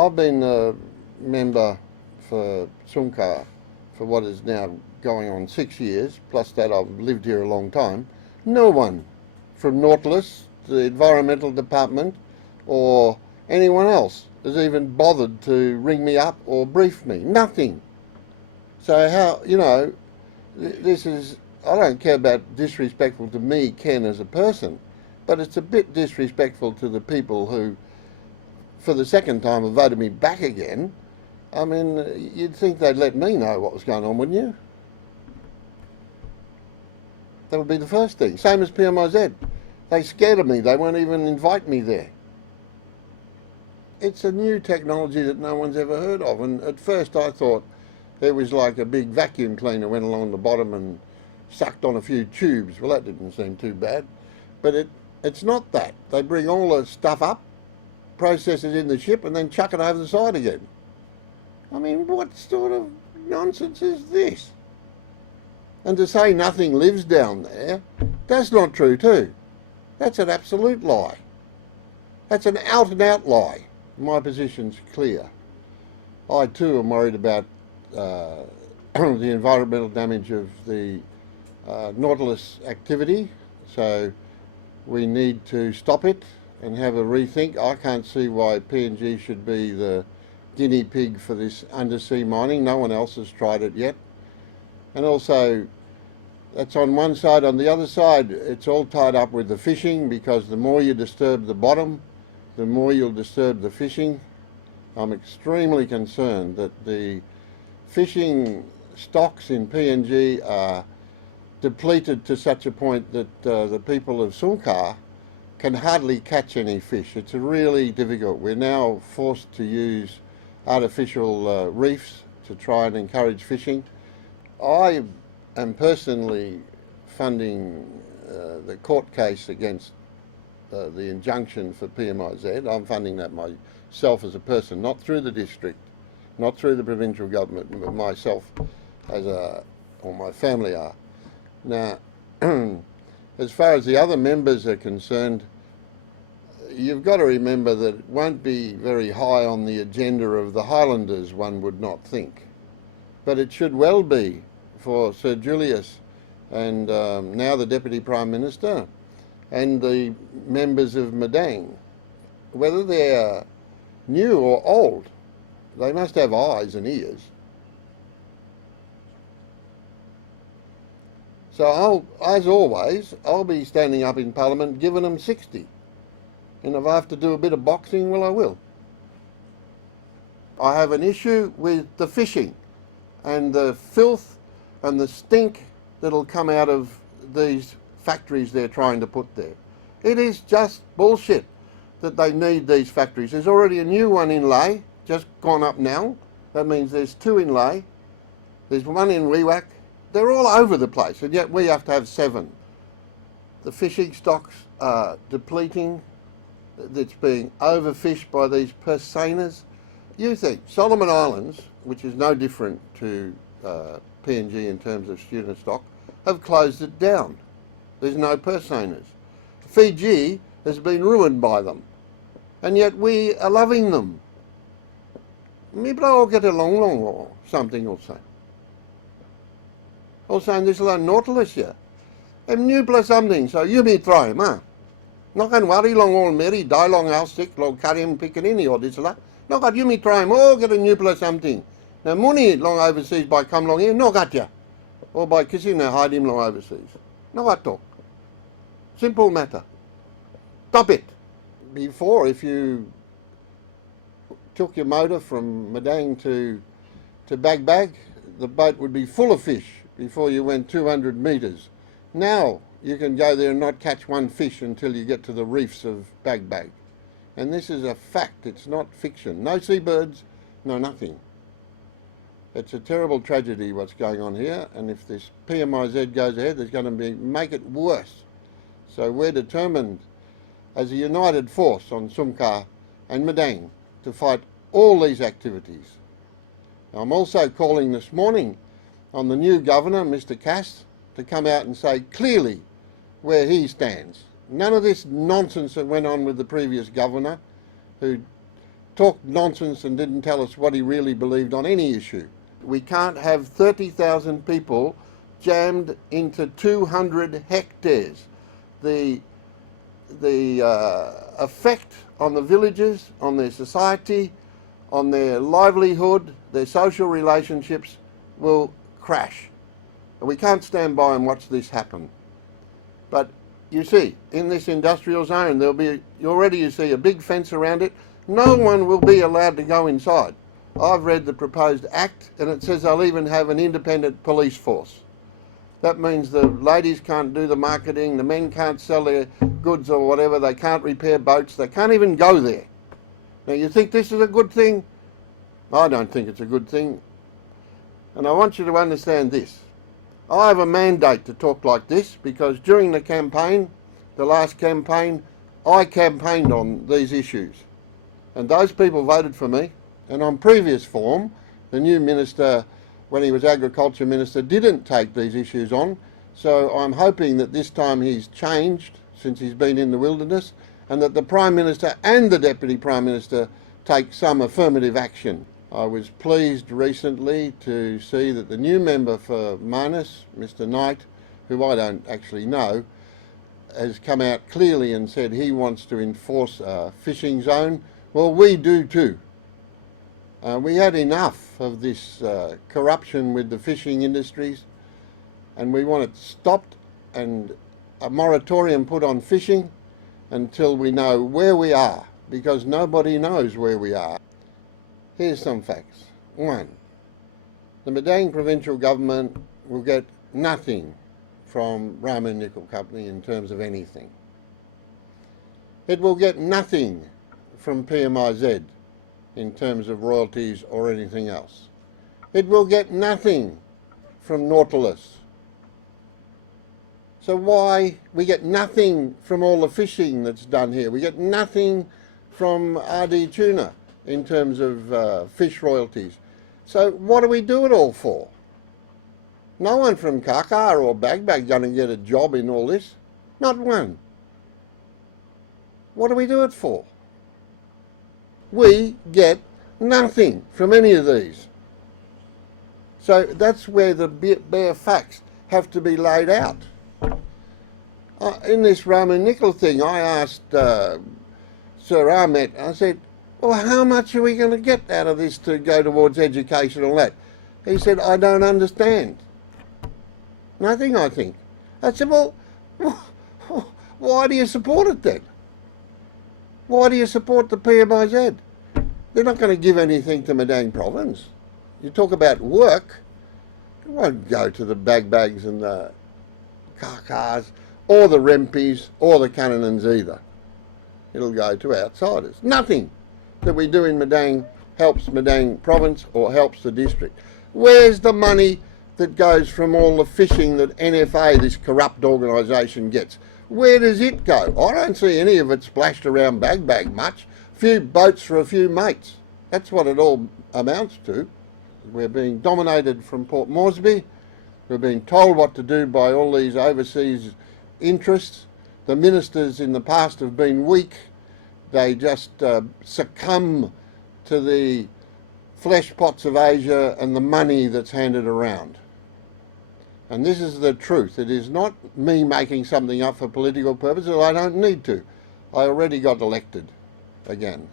I've been a member for Sumkar for what is now going on 6 years, plus that I've lived here a long time. No one from Nautilus, the Environmental Department, or anyone else has even bothered to ring me up or brief me. Nothing. So how, you know, this is, I don't care about disrespectful to me, Ken, as a person, but it's a bit disrespectful to the people who, for the second time, have voted me back again. I mean, you'd think they'd let me know what was going on, wouldn't you? That would be the first thing. Same as PMIZ. They scared of me. They won't even invite me there. It's a new technology that no one's ever heard of. And at first I thought it was like a big vacuum cleaner went along the bottom and sucked on a few tubes. Well, that didn't seem too bad. But it's not that. They bring all the stuff up, process it in the ship, and then chuck it over the side again. I mean, what sort of nonsense is this? And to say nothing lives down there, that's not true too. That's an absolute lie. That's an out-and-out lie. My position's clear. I too am worried about the environmental damage of the Nautilus activity, so we need to stop it and have a rethink. I can't see why PNG should be the guinea pig for this undersea mining. No one else has tried it yet. And also, that's on one side. On the other side, it's all tied up with the fishing, because the more you disturb the bottom, the more you'll disturb the fishing. I'm extremely concerned that the fishing stocks in PNG are depleted to such a point that the people of Sumkar can hardly catch any fish. It's really difficult. We're now forced to use artificial reefs to try and encourage fishing. I am personally funding the court case against the injunction for PMIZ. I'm funding that myself as a person, not through the district, not through the provincial government, but myself as or my family are. Now, as far as the other members are concerned, you've got to remember that it won't be very high on the agenda of the Highlanders, one would not think. But it should well be for Sir Julius and now the Deputy Prime Minister and the members of Madang. Whether they're new or old, they must have eyes and ears. So as always, I'll be standing up in Parliament giving them 60. And if I have to do a bit of boxing, well, I will. I have an issue with the fishing and the filth and the stink that'll come out of these factories they're trying to put there. It is just bullshit that they need these factories. There's already a new one in Lae, just gone up now. That means there's 2 in Lae. There's 1 in Wewak. They're all over the place, and yet we have to have 7. The fishing stocks are depleting. It's being overfished by these purse seiners. You think Solomon Islands, which is no different to PNG in terms of student stock, have closed it down. There's no purse seiners. Fiji has been ruined by them, and yet we are loving them. Maybe I'll get along or something also. Also, in this little Nautilus here, and new plus something, so you may try him, huh? Not going to worry long old Mary, die long house sick, long carry him pickaninny or this la. No got you may try him, oh get a new plus something. Now money long overseas by come long here, no got ya. Or by kissing now hide him long overseas. No got talk. Simple matter. Stop it. Before, if you took your motor from Madang to Bag, the boat would be full of fish before you went 200 metres. Now you can go there and not catch one fish until you get to the reefs of Bag. And this is a fact, it's not fiction. No seabirds, no nothing. It's a terrible tragedy what's going on here, and if this PMIZ goes ahead, there's going to make it worse. So we're determined as a united force on Sumkar and Madang to fight all these activities. I'm also calling this morning on the new governor, Mr. Cass, to come out and say clearly where he stands. None of this nonsense that went on with the previous governor, who talked nonsense and didn't tell us what he really believed on any issue. We can't have 30,000 people jammed into 200 hectares. The effect on the villagers, on their society, on their livelihood, their social relationships will crash. And we can't stand by and watch this happen. But you see, in this industrial zone, there'll be, already you see a big fence around it. No one will be allowed to go inside. I've read the proposed act and it says they'll even have an independent police force. That means the ladies can't do the marketing, the men can't sell their goods or whatever, they can't repair boats, they can't even go there. Now you think this is a good thing? I don't think it's a good thing. And I want you to understand this. I have a mandate to talk like this because during the campaign, the last campaign, I campaigned on these issues. And those people voted for me. And on previous form, the new minister, when he was Agriculture Minister, didn't take these issues on. So I'm hoping that this time he's changed since he's been in the wilderness and that the Prime Minister and the Deputy Prime Minister take some affirmative action. I was pleased recently to see that the new member for Manus, Mr Knight, who I don't actually know, has come out clearly and said he wants to enforce a fishing zone. Well, we do too. We had enough of this corruption with the fishing industries and we want it stopped and a moratorium put on fishing until we know where we are, because nobody knows where we are. Here's some facts. 1. The Madang provincial government will get nothing from Ramen Nickel Company in terms of anything. It will get nothing from PMIZ in terms of royalties or anything else. It will get nothing from Nautilus. So why? We get nothing from all the fishing that's done here. We get nothing from RD Tuna in terms of fish royalties. So what do we do it all for? No one from Kaka or Bagbag going to get a job in all this. Not one. What do we do it for? We get nothing from any of these. So that's where the bare facts have to be laid out. In this Roman nickel thing, I asked Sir Ahmet, I said, well, how much are we going to get out of this to go towards education and all that? He said, I don't understand. Nothing, I think. I said, well, why do you support it then? Why do you support the PMIZ? They're not going to give anything to Madang Province. You talk about work, it won't go to the Bagbags and the Kakas or the Rempis or the Cunningans either. It'll go to outsiders. Nothing that we do in Madang helps Madang Province or helps the district. Where's the money that goes from all the fishing that NFA, this corrupt organisation, gets? Where does it go? I don't see any of it splashed around Bagbag much. A few boats for a few mates. That's what it all amounts to. We're being dominated from Port Moresby. We're being told what to do by all these overseas interests. The ministers in the past have been weak. They just succumb to the flesh pots of Asia and the money that's handed around. And this is the truth. It is not me making something up for political purposes. I don't need to. I already got elected again.